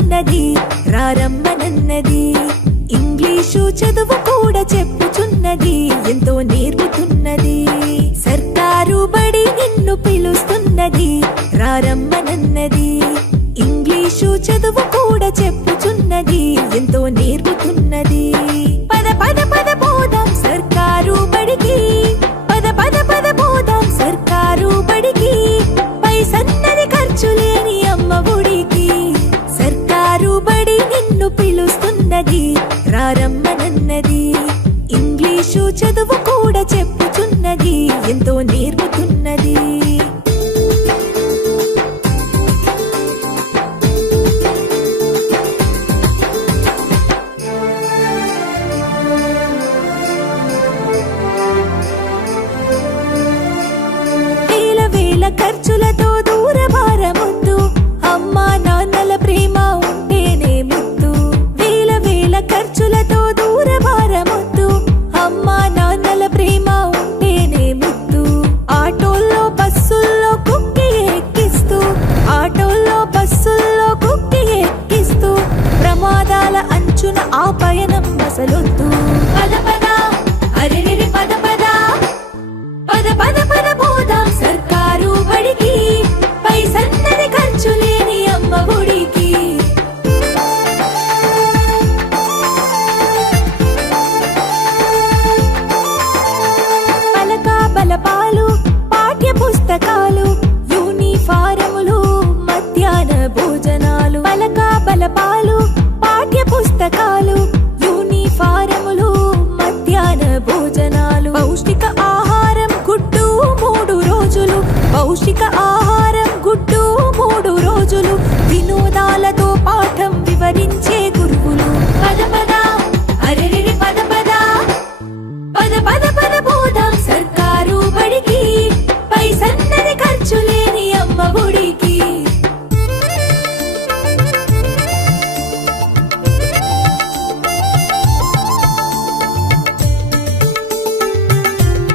పిలుస్తున్నది రారమ్మనన్నది. English చదువు కూడా చెప్పుచున్నది, ఎంతో నేర్పుతున్నది. సర్కారు బడి నిన్ను పిలుస్తున్నది రారమ్మనన్నది. ఇంగ్లీషు చదువు కూడా చెప్పుచున్నది, ఎంతో నేర్పుతున్నది. పద పద పద పోదాం సర్కారు బడికి, పద పద పద పోదాం సర్కారు బడికి. పైసన్నది ఖర్చు లేని అమ్మ ఒడికి. సర్కారు బడి నిన్ను పిలుస్తున్నది రారమ్మనన్నది. ఇంగ్లీషు చదువు కూడా చెప్పుచున్నది, ఎంతో నేర్పుతున్నది. వేల వేల ఖర్చులతో దూరభారమొద్దు, అమ్మా నాన్నల ప్రేమ ఉంటేనే ముద్దు. వేల వేల ఖర్చులతో దూరభారమొద్దు, అమ్మా నాన్నల ప్రేమ ఉంటేనే ముద్దు. ఆటోల్లో బస్సుల్లో కుక్కి ఎక్కిస్తూ, ఆటోల్లో బస్సుల్లో కుక్కి ఎక్కిస్తూ, ప్రమాదాల అంచున ఆ పయనం అసలొద్దు. పద పద అరెరెరి పద పద, పద పద పద పోదాం సర్కారు బడికి. పైసన్నది ఖర్చు లేని అమ్మ ఒడికి. పలక బలపాలు పాఠ్య పుస్తకాలు, యూనిఫారములు మధ్యాహ్న భోజనాలు. పలక బలపాలు పాఠ్య పుస్తకాలు, యూనిఫారములు మధ్యాహ్న భోజనాలు. పౌష్టిక ఆహారం గుడ్డు 3 రోజులు, పౌష్టిక ఆహారం